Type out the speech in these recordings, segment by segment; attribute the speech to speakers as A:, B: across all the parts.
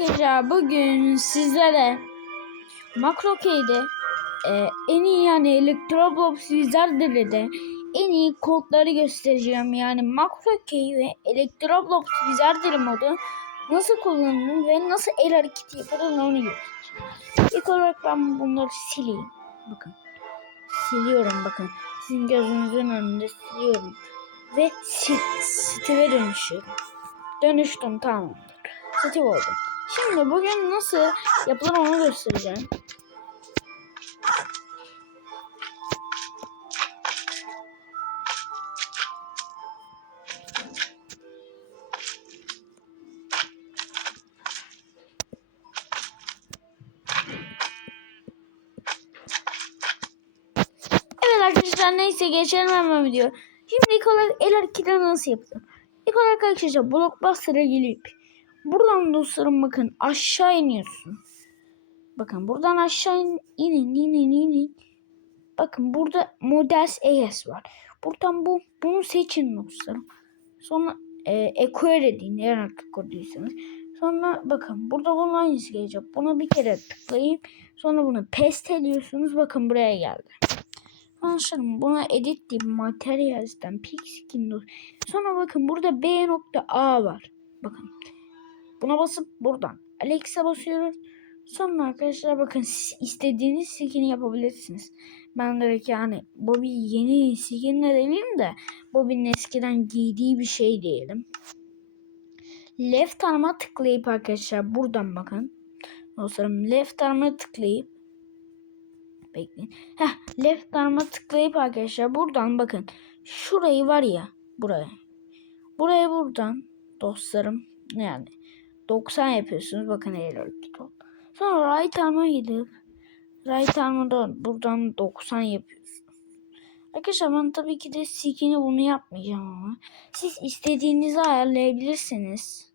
A: arkadaşlar bugün sizlere MacroKey'de e, en iyi yani Electroblox Wizardry'de en iyi kodları göstereceğim. Yani MacroKey ve Electroblox Wizardry modu nasıl kullanılır ve nasıl el hareketi yapılır onu göstereceğim. İlk olarak ben bunları sileyim. Bakın. Siliyorum bakın. Sizin gözünüzün önünde siliyorum. Ve sil, Steve'e dönüşüyorum. Dönüştüm tamamdır. Steve oldum. Şimdi bugün nasıl yapılır onu göstereceğim. Arkadaşlar neyse geçelim hemen video. Şimdi ilk olarak el hareketleri nasıl yapılır? İlk olarak arkadaşlar Blockbuster'a gelip buradan dostlarım bakın aşağı iniyorsun. Bakın buradan aşağı in, inin inin inin. Bakın burada Models AS var. Buradan bu bunu seçin dostlarım. Sonra e, Equire deyin eğer artık kurduysanız. Sonra bakın burada bunun aynısı gelecek. Buna bir kere tıklayıp sonra bunu paste ediyorsunuz. Bakın buraya geldi. Anlaşılım. Buna edit diyeyim. Materials'ten Pixskin dur. Sonra bakın burada B.A var. Bakın. Buna basıp buradan Alex'a basıyoruz. Sonra arkadaşlar bakın siz istediğiniz skin'i yapabilirsiniz. Ben direkt yani Bobby yeni skin de demeyeyim de Bobby'nin eskiden giydiği bir şey diyelim. Left arm'a tıklayıp arkadaşlar buradan bakın. Dostlarım left arm'a tıklayıp bekleyin. Heh, left arm'a tıklayıp arkadaşlar buradan bakın. Şurayı var ya buraya. Buraya buradan dostlarım yani 90 yapıyorsunuz. Bakın hareket oldu. Sonra right arm'a gidip right arm'da buradan 90 yapıyorsunuz. Arkadaşlar ben tabii ki de skin'i bunu yapmayacağım ama siz istediğinizi ayarlayabilirsiniz.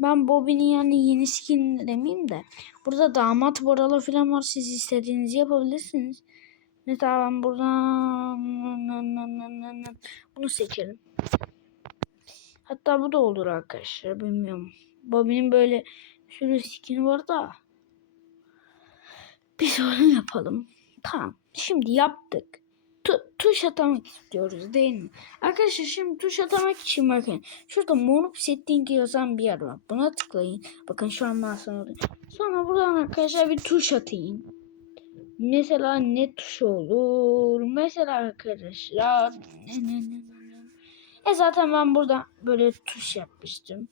A: Ben Bobby'nin yani yeni skin demeyeyim de burada damat boralı falan var. Siz istediğinizi yapabilirsiniz. Mesela ben buradan bunu seçelim. Hatta bu da olur arkadaşlar. Bilmiyorum. Bobby'nin böyle sürü skin var da. Biz onu yapalım. Tamam. Şimdi yaptık. Tu- tuş atamak istiyoruz değil mi? Arkadaşlar şimdi tuş atamak için bakın. Şurada morup setting yazan bir yer var. Buna tıklayın. Bakın şu an oluyor. Sonra buradan arkadaşlar bir tuş atayım. Mesela ne tuşu olur? Mesela arkadaşlar ne ne ne. ne. E zaten ben burada böyle tuş yapmıştım.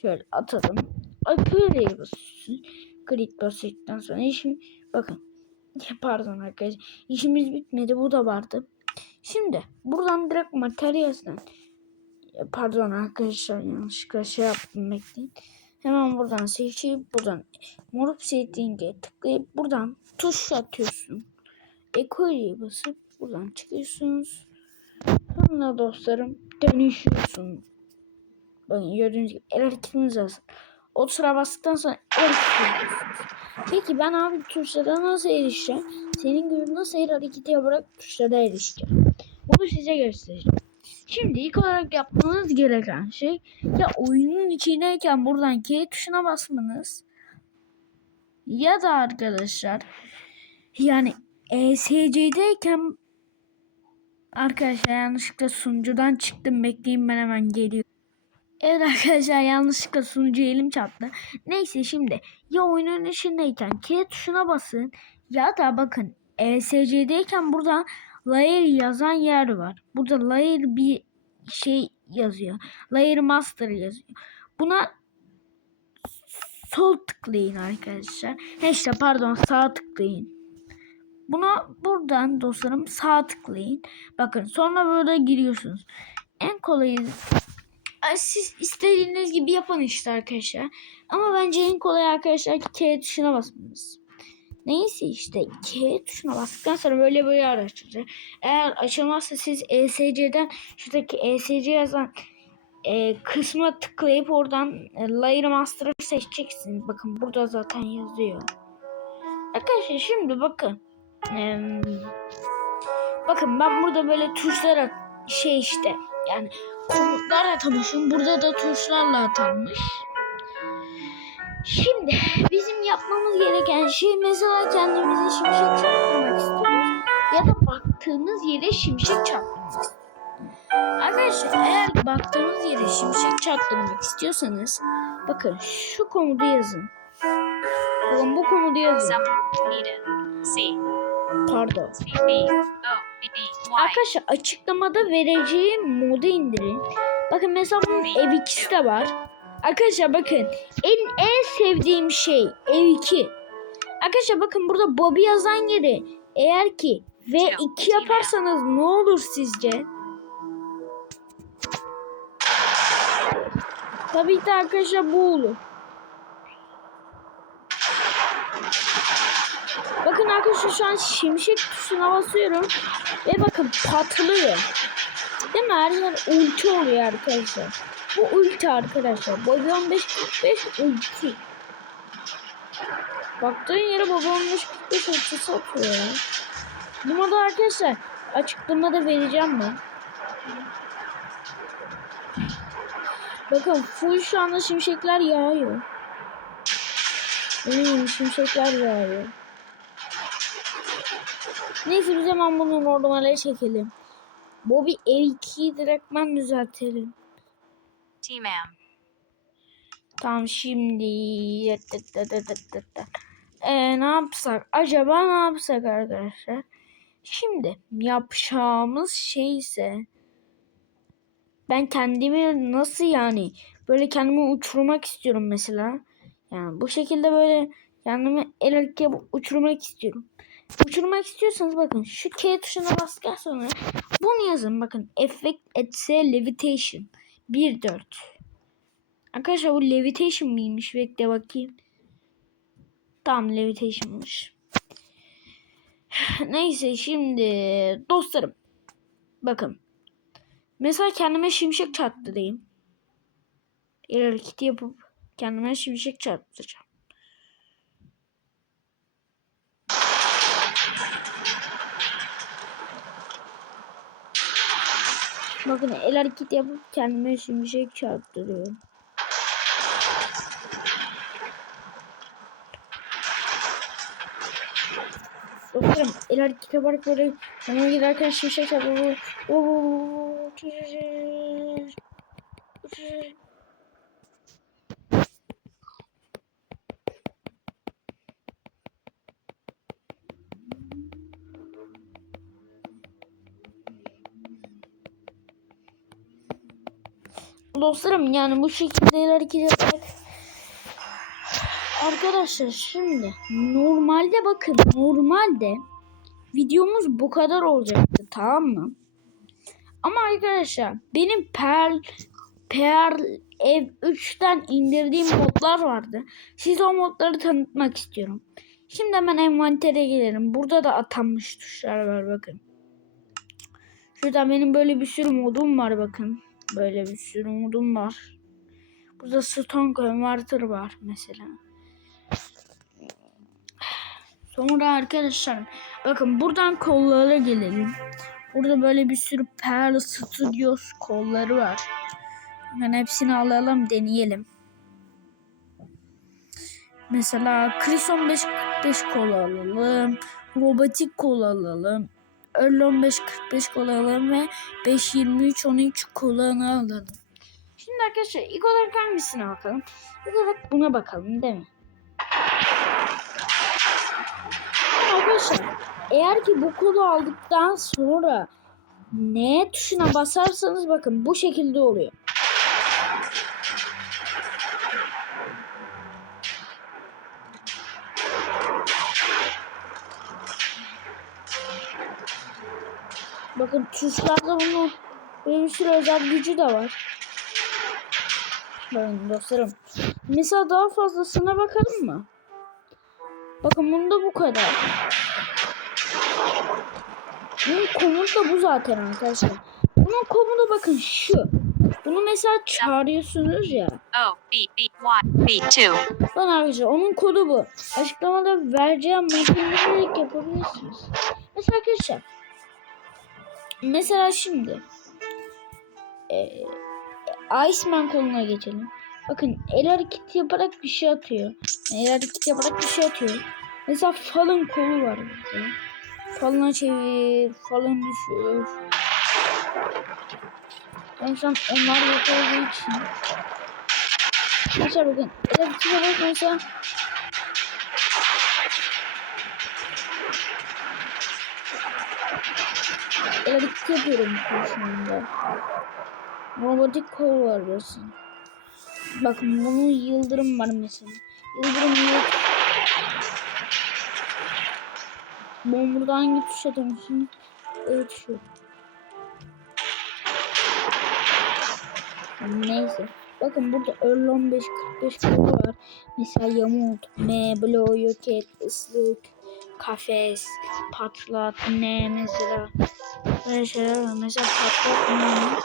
A: Şöyle atalım. Ay böyle basıyorsun. Grid bastıktan sonra işim bakın. Pardon arkadaşlar. İşimiz bitmedi. Bu da vardı. Şimdi buradan direkt materyalden pardon arkadaşlar yanlışlıkla şey yaptım bekleyin. Hemen buradan seçip buradan morup setting'e tıklayıp buradan tuş atıyorsun. Equality'ye basıp buradan çıkıyorsunuz. Sonra dostlarım dönüşüyorsun. Bakın gördüğünüz gibi el hareketiniz lazım. O sıra bastıktan sonra el hareketi yapıyorsunuz. Peki ben abi tuşlara nasıl erişeceğim? Senin gibi nasıl el hareketi yaparak tuşlara erişeceğim? Bunu size göstereceğim. Şimdi ilk olarak yapmanız gereken şey ya oyunun içindeyken buradan K tuşuna basmanız ya da arkadaşlar yani ESC'deyken arkadaşlar yanlışlıkla sunucudan çıktım bekleyin ben hemen geliyorum. Evet arkadaşlar yanlışlıkla sunucu elim çarptı. Neyse şimdi ya oyunun içindeyken K tuşuna basın ya da bakın ESC'deyken burada layer yazan yer var. Burada layer bir şey yazıyor. Layer master yazıyor. Buna sol tıklayın arkadaşlar. İşte pardon sağ tıklayın. Buna buradan dostlarım sağ tıklayın. Bakın sonra böyle giriyorsunuz. En kolayı Ay, siz istediğiniz gibi yapın işte arkadaşlar. Ama bence en kolay arkadaşlar K tuşuna basmanız. Neyse işte K tuşuna bastıktan sonra böyle böyle araştıracak. Eğer açılmazsa siz ESC'den şuradaki ESC yazan e, kısma tıklayıp oradan e, Layer Master'ı seçeceksiniz. Bakın burada zaten yazıyor. Arkadaşlar şimdi bakın. E, bakın ben burada böyle tuşlara şey işte yani komutlar atamışım. Burada da tuşlarla atanmış. Şimdi bizim yapmamız gereken şey mesela kendimize şimşek çaktırmak istiyoruz. Ya da baktığımız yere şimşek çaktırmak istiyoruz. Arkadaşlar eğer baktığınız yere şimşek çaktırmak istiyorsanız bakın şu komutu yazın. Bakın bu komutu yazın. Pardon. Arkadaşlar açıklamada vereceğim modu indirin. Bakın mesela bunun ev 2'si de var. Arkadaşlar bakın en en sevdiğim şey ev 2. Arkadaşlar bakın burada Bobby yazan yeri eğer ki V2 yaparsanız ne olur sizce? Tabii ki arkadaşlar bu olur. Bakın arkadaşlar şu an şimşek tuşuna basıyorum. Ve bakın patlıyor. Değil mi? Her yer ulti oluyor arkadaşlar. Bu ulti arkadaşlar. Bobby 1545 ulti. Baktığın yere Bobby 1545 ultisi atıyor ya. Bunu da arkadaşlar açıklamada vereceğim ben. Bakın full şu anda şimşekler yağıyor. Hmm, şimşekler yağıyor. Neyse biz hemen bunu normale çekelim. Bobby ev2'yi direktmen düzeltelim.
B: T-Man
A: Tamam şimdi ee, ne yapsak? Acaba ne yapsak arkadaşlar? Şimdi yapacağımız şey ise ben kendimi nasıl yani böyle kendimi uçurmak istiyorum mesela. Yani bu şekilde böyle kendimi el uçurmak istiyorum. Uçurmak istiyorsanız bakın şu K tuşuna bastıktan sonra bunu yazın bakın. Effect etse levitation 1.4 Arkadaşlar bu levitation mıymış? Bekle bakayım. Tamam levitation'mış. Neyse şimdi dostlarım. Bakın. Mesela kendime şimşek çarptırayım. El hareketi yapıp kendime şimşek çarptıracağım. Bakın el hareketi yapıp kendime şimşek çarptırıyorum. Dostlarım el hareketi yaparak böyle yanıma giderken şimşek çarpıyor. Dostlarım yani bu şekilde el hareketi yaparak Arkadaşlar şimdi normalde bakın normalde videomuz bu kadar olacaktı tamam mı? Ama arkadaşlar benim Pearl Pearl Ev 3'ten indirdiğim modlar vardı. Size o modları tanıtmak istiyorum. Şimdi hemen envantere gelelim. Burada da atanmış tuşlar var bakın. Şurada benim böyle bir sürü modum var bakın. Böyle bir sürü modum var. Burada Stone Converter var mesela. Sonra arkadaşlar bakın buradan kollara gelelim. Burada böyle bir sürü Pearl Studios kolları var. Hemen hepsini alalım deneyelim. Mesela Chris 1545 kol alalım. Robotik kol alalım. Earl 1545 kol alalım ve 523 13 kolanı alalım. Şimdi arkadaşlar ilk olarak hangisine bakalım? İlk olarak buna bakalım değil mi? Arkadaşlar eğer ki bu kolu aldıktan sonra N tuşuna basarsanız bakın bu şekilde oluyor. Bakın tuşlarda bunu böyle bir sürü özel gücü de var. Bakın dostlarım. Mesela daha fazlasına bakalım mı? Bakın bunda bu kadar. Bunun komutu da bu zaten arkadaşlar. Bunun komutu bakın şu. Bunu mesela çağırıyorsunuz ya.
B: O B B Y B2
A: Lan arkadaşlar onun kodu bu. Açıklamada vereceğim mobilyalık yapabilirsiniz. Mesela arkadaşlar. Mesela şimdi. E, Iceman koluna geçelim. Bakın el hareketi yaparak bir şey atıyor. El hareketi yaparak bir şey atıyor. Mesela falın kolu var burada. Falına çevir, falın düşür. Ben onlar yok olduğu için. Mesela bakın mesela hareketi yapıyorum anda. Robotik kol var burası. Bakın bunun yıldırım var mesela. Yıldırım yok. Ben burada hangi tuş atamışım? Evet şu. Neyse. Bakın burada Earl 15 45 kolu var. Mesela yamult, M, blow, yok et, ıslık, kafes, patlat, ne mesela. Böyle şeyler var. Mesela patlat ne?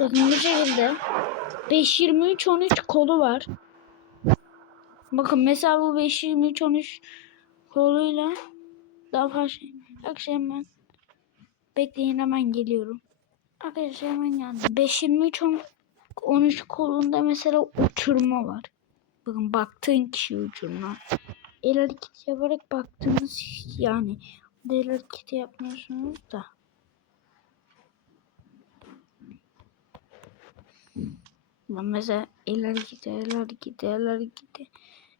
A: Bakın bu şekilde 5 23 13 kolu var. Bakın mesela bu 5 23 13 koluyla daha fazla Arkadaşlar hemen bekleyin hemen geliyorum. Arkadaşlar hemen geldim. 5 23 10 13 kolunda mesela uçurma var. Bakın baktığın kişi uçurma. El hareketi yaparak baktığınız yani el hareketi yapmıyorsunuz da. Ben mesela el hareketi, el hareketi, el hareketi,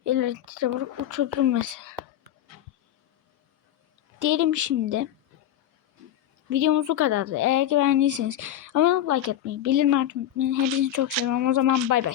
A: el hareketi yaparak uçurdum mesela. Diyelim şimdi. Videomuz bu kadardı. Eğer ki beğendiyseniz abone olup like atmayı, bildirim açmayı unutmayın. Hepinizi çok seviyorum. O zaman bay bay.